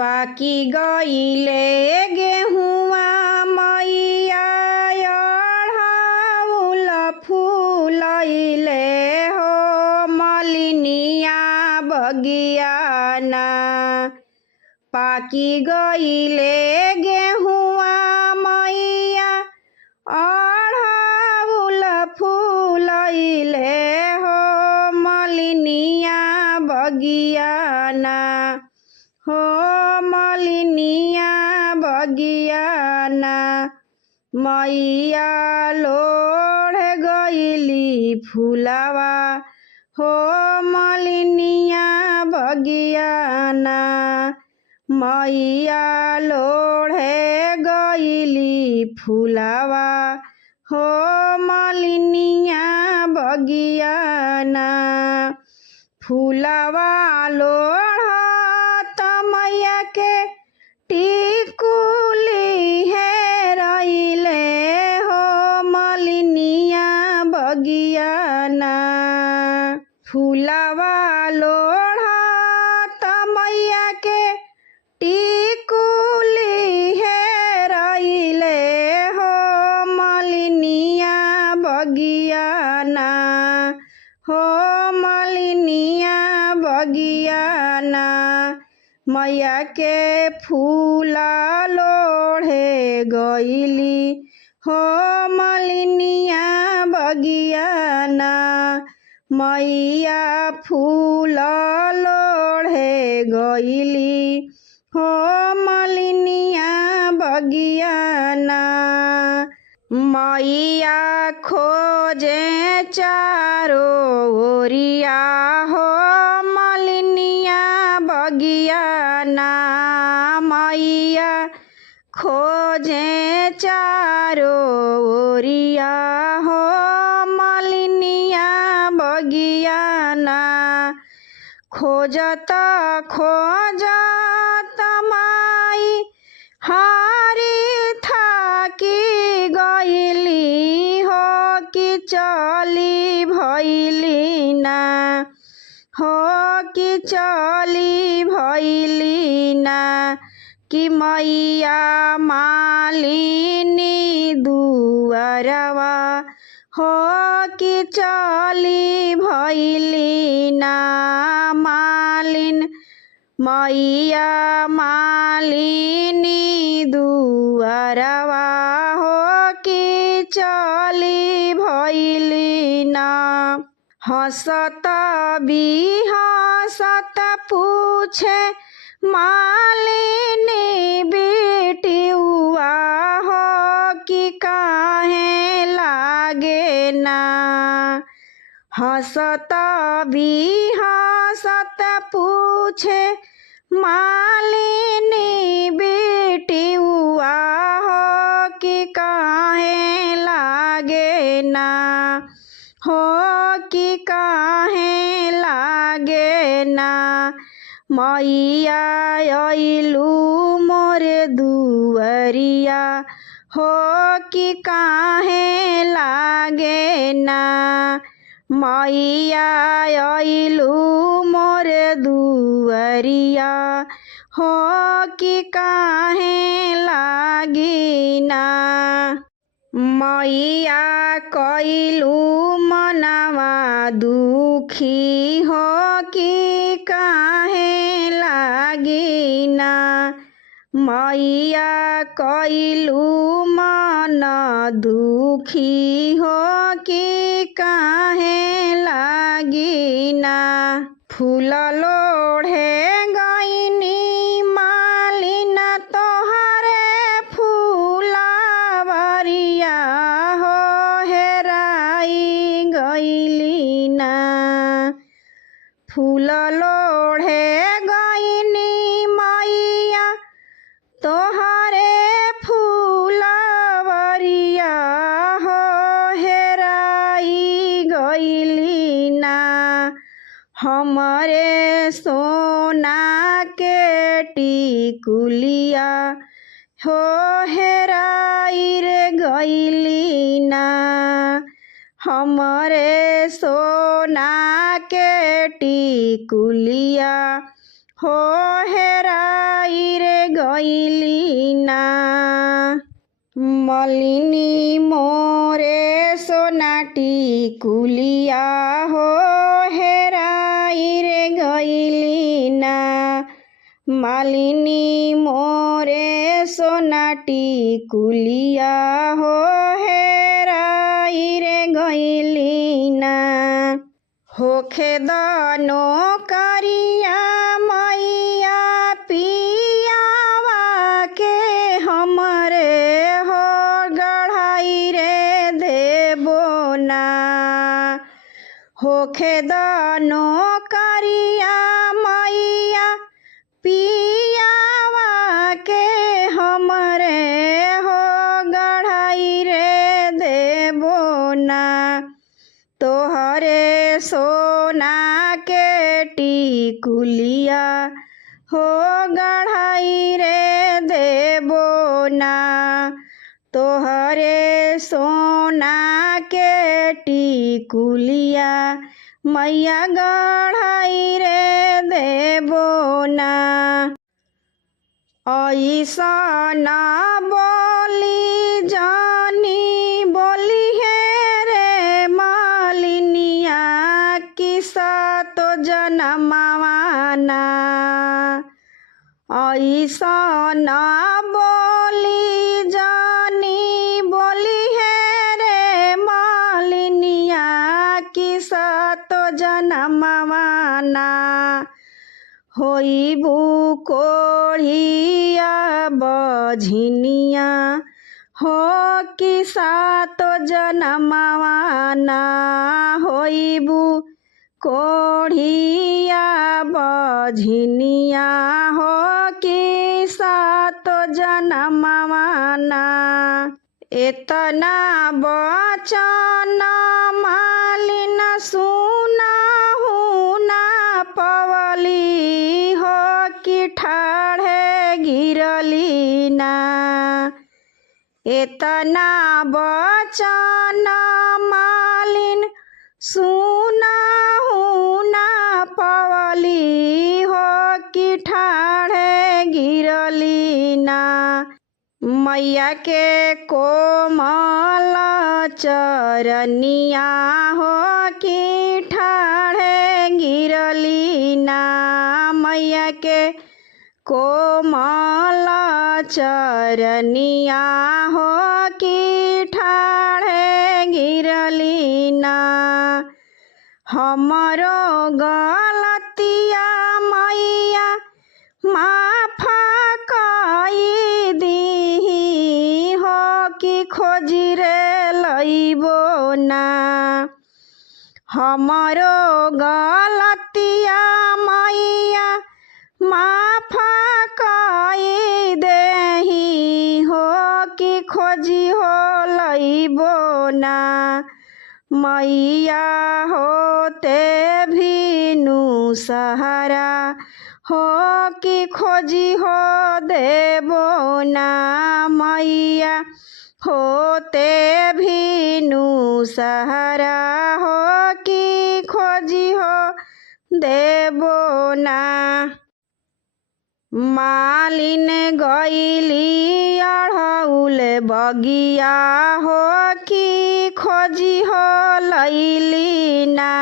पाकी गईले गेहुआ मैया अढ़ाउल फूलैले हो मलिनिया बगियाना। पाकी गईले गेहुआ मैया अढ़ाउल फूलैले हो मलिनिया बगियाना। हो मलिनिया बगियाना। मैया लोढ़ गईली फूलवा हो मलिनिया बगियाना। मैया लोढ़े गईली फूलवा हो मलिनिया बगियाना। फूलवा लोढ़त मैया के टिकुली हेरैले हो मलिनिया बगियाना। फूलवा लोढ़त मैया के टिकुली हेरैले हो मलिनिया बगियाना। हो मलिनिया बगियाना। मैया के फूल लोढ़े गईली हो मलिनिया बगियाना। मैया फूल लोढ़े गईली हो मलिनिया बगियाना। मैया खोजे चारो ओरिया हो मलिनिया बगियाना। मैया खोजे चारो ओरिया हो मलिनिया बगियाना। खोजत खोजत माई हारी थाकी गईली हो कि चली भैली ना। हो कि चली भैली ना। कि मैया मालिनी दुअरवा हो कि चली भैली ना। मालिन मैया मालिनी दुअरवा हो कि चली भैली ना। हंसत बिहसत पूछे मालिनी बेटियुआ हो कि काहे लागे ना। हंसत बिहसत पूछे मालिनी बेटियुआ हो कि काहे लागे ना। हो कि काहे लागे ना। मैया अइलू मोरे दुअरिया हो कि काहे लागे ना। मैया अइलू मोरे दुअरिया हो कि काहे लागी ना। मैया कइलू मनवा दुखी हो कि काहे लागी ना। मैया कइलू मन दुखी हो कि काहे लागी ना। फूल लोढ़े गईनी मालिन तोहरे फूलवरिया हो हेराई गईली ना। फूल लोढ़े गईनी मैया तोहरे फूलवरिया हो हेराई गईली ना। हमरे सोना के टिकुलिया हो हेराई रे गईली ना। हमरे सोना के टिकुलिया हो हेराई मालिनी मोरे सोनाटी कुलिया हो हेराई रे गइली ना। मालिनी मोरे सोनाटी कुलिया हो हेराई रे गइली ना। होखे दनो करिया मैया पियावा के हमरे हो गढ़ाई रे देबो ना। होखे दनो करिया मैया पियावा के हमरे हो गढ़ाई रे देबो ना। तोहरे सोना के टिकुलिया हो गढ़ाई रे देबो ना। तोहरे सोना के टिकुलिया मैया गढ़ाई रे देबो ना। ऐसन बोली जानी बोली है रे मालिनिया किसा तो जनमाना। ऐसन बोली जानी बोली है रे मालिनिया किसा तो जनमाना। होइबू कोढ़िया बझिनिया हो किसा तो जनमाना। होइबू कोढ़िया बझिनिया हो किसा तो जनमाना। एतना बचन मालिन सुनाहु ना पवली हो कि ठाढ़े गिरली ना। एतना बचन मालिन सुनाहु ना पवली हो कि ठाढ़े गिरली ना। मैया के कोमल चरनिया हो कि ठाढ़े गिरली ना। मैया के कोमल चरनिया हो कि ठाढ़े गिरली ना। हमरो गलतिया मैया माफ कई दीही हो कि खोजी रे लइबो ना। हमरो गलतिया मैया माफ कई देही हो कि खोजी हो लइबो ना। मैया होते भीनु सहारा हो कि खोजी हो देबो ना। मैया होते भीनु सहारा हो कि खोजी हो देबो ना। मालिन गइली अढ़ौल बगिया हो कि खोजी हो लइली ना।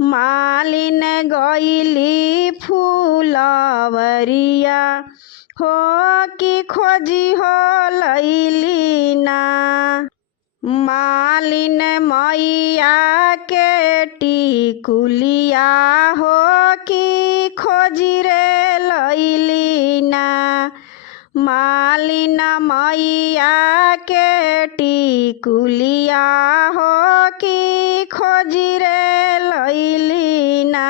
मालिन गइली फूलवरिया हो कि खोजी हो लइली ना। मालिन मैया के टिकुलिया हो कि खोजी रे लइली ना। मालिन मैया के टिकुलिया हो कि खोजी रे लइली ना।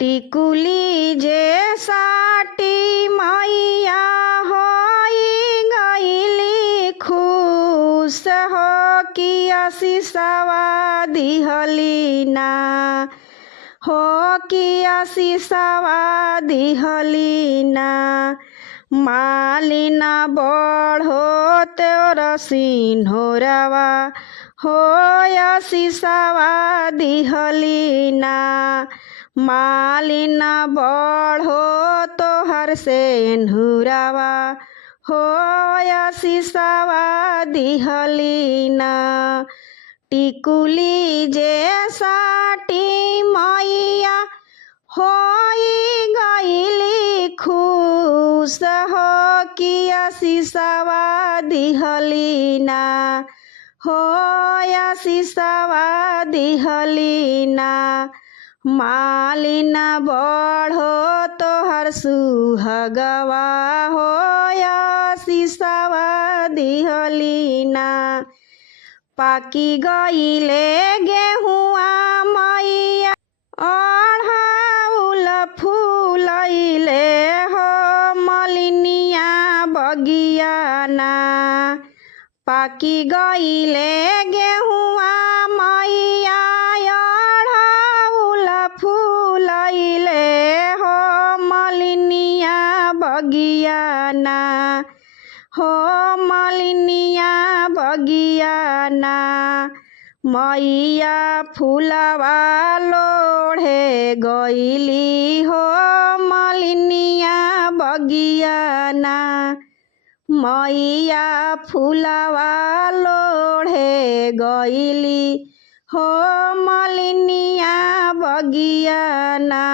टिकुली जे साटी मैया होई गइली खुश हो कि आशीषवा दिहली ना। हो कि आशीषवा दिहली ना। मालिन बढ़ो तोर सिन्होरवा हो आशीषवा दिहली ना। मालिन बढ़ो तोहर सेन्हुरवा हो आशीषवा दिहलीना टिकुली जे साटी मैया होई गईली खुश हो कि आशीषवा दिहलीना हो आशीषवा दिहलीना मालिना बढ़ो तोहर सुहगवा हो आशीषवा दिहलीना पाकी गईले गेहुआ मैया अढ़ाउल फूलैले हो मलिनिया बगियाना पाकी गईले गेहुआ मैया अढ़ाउल फूलैले हो मलिनिया बगियाना हो मलिनिया बगियाना मैया फूलवा लोढ़े गईली हो मलिनिया बगियाना मैया फूलवा लोढ़े गईली हो मलिनिया बगियाना।